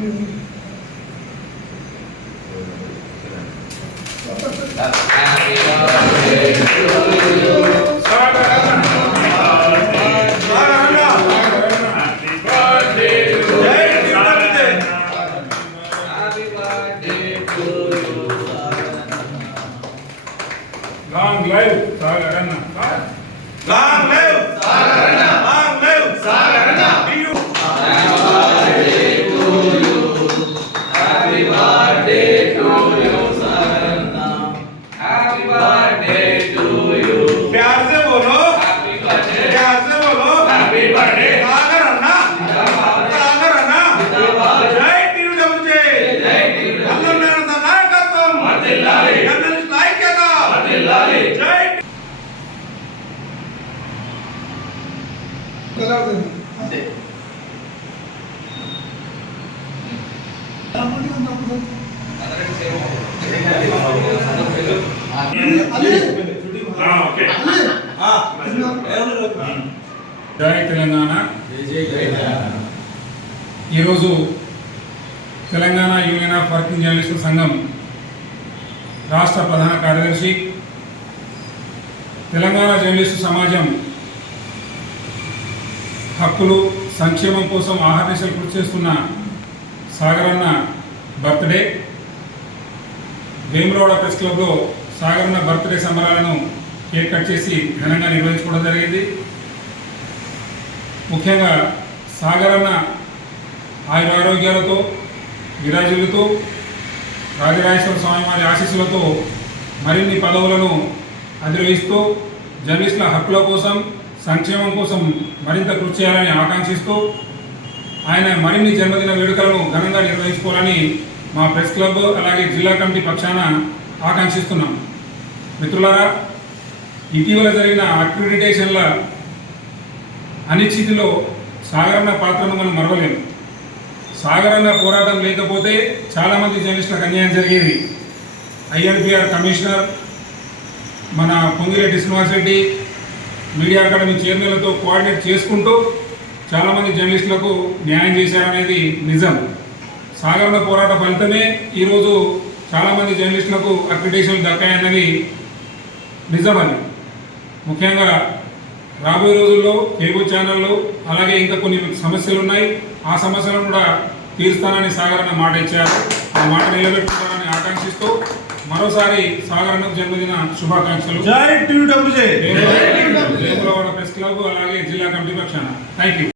Long live Sagarana. Long live Sagarana. Long live Sagarana. Happy birthday to you, Sagarana. Happy birthday to you. प्यार से बोलो. Happy birthday. प्यार से बोलो. Happy birthday. सागरना. सागरना. जय TUWJ. जय TUWJ. अन्नदाता नायकत्వం. వర్ధిల్లాలి. జర్నలిస్ట్ ఐక్యత. వర్ధిల్లాలి. జై అంతే. జై తెలంగాణ. ఈరోజు తెలంగాణ యూనియన్ ఆఫ్ వర్కింగ్ జర్నలిస్టుల సంఘం రాష్ట్ర ప్రధాన కార్యదర్శి, తెలంగాణ జర్నలిస్టు సమాజం హక్కులు సంక్షేమం కోసం ఆహర్నిశలు కృషి చేస్తున్న సాగరన్న బర్త్డే వేములవాడ ప్రెస్ క్లబ్లో సాగరన్న బర్త్డే సంబరాలను కేక్ కట్ చేసి ఘనంగా నిర్వహించుకోవడం జరిగింది. ముఖ్యంగా సాగరన్న ఆయురారోగ్యాలతో విరాజులతో రాజరాజేశ్వర స్వామి వారి ఆశీస్సులతో మరిన్ని పదవులను అధిరోహిస్తూ జర్నలిస్టుల హక్కుల కోసం సంక్షేమం కోసం మరింత కృషి చేయాలని ఆకాంక్షిస్తూ ఆయన మరిన్ని జన్మదిన వేడుకలను ఘనంగా నిర్వహించుకోవాలని మా ప్రెస్ క్లబ్ అలాగే జిల్లా కమిటీ పక్షాన ఆకాంక్షిస్తున్నాం. మిత్రులారా, ఇటీవల జరిగిన అక్రిడిటేషన్ల అనిశ్చితిలో సాగరన్న పాత్రను మనం మరవలేము. సాగరన్న పోరాటం లేకపోతే చాలామంది జర్నలిస్టులకు అన్యాయం జరిగేది. INPR కమిషనర్, మన పొంగిరెడ్డి శ్రీనివాసరెడ్డి, మీడియా అకాడమీ చైర్మన్లతో కోఆర్డినేట్ చేసుకుంటూ చాలామంది జర్నలిస్టులకు న్యాయం చేశారనేది నిజం. సాగరన్న పోరాట ఫలితమే ఈరోజు చాలామంది జర్నలిస్టులకు అక్రిడిటేషన్లు దక్కాయన్నది నిజమని. ముఖ్యంగా రాబోయే రోజుల్లో కేబుల్ ఛానళ్ళు అలాగే ఇంకా కొన్ని సమస్యలు ఉన్నాయి. ఆ సమస్యలను కూడా తీరుస్తానని సాగరన్న మాట ఇచ్చారు. ఆ మాట నిలబెట్టుకుంటారని ఆకాంక్షిస్తూ మరోసారి సాగరన్నకు జన్మదిన శుభాకాంక్షలు. జై TUWJ. వేములవాడ ప్రెస్ క్లబ్ అలాగే జిల్లా కమిటీ పక్షాన థ్యాంక్ యూ.